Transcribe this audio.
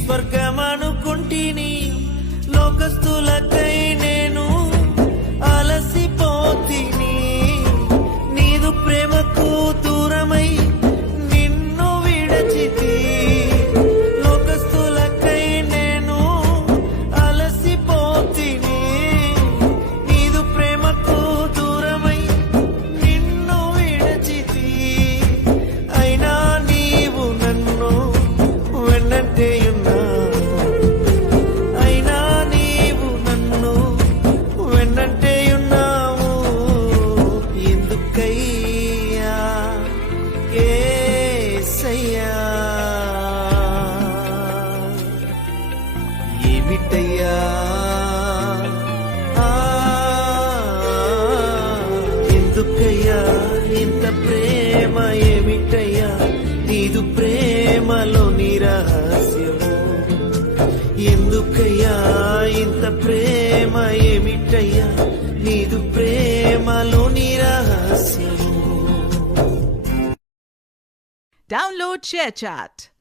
స్వర్గమనుకుంటిని లోకస్తులకై నేను అలసిపోతిని నీదు ప్రేమకు దూరమై నిన్ను విడచితి లోకస్తులకై నేను అలసిపోతిని నీదు ప్రేమకు దూరమై నిన్ను విడచితి అయినా నీవు నన్ను వెన్నంటే ఏమిటయ్యా ఎందుకయ్యా ఇంత ప్రేమ ఏమిటయ్యా నీదు ప్రేమలో రహస్యము ఎందుకయ్యా ఇంత ప్రేమ ఏమిటయ్యా నీదు ప్రేమలో రహస్యము Download ShareChat.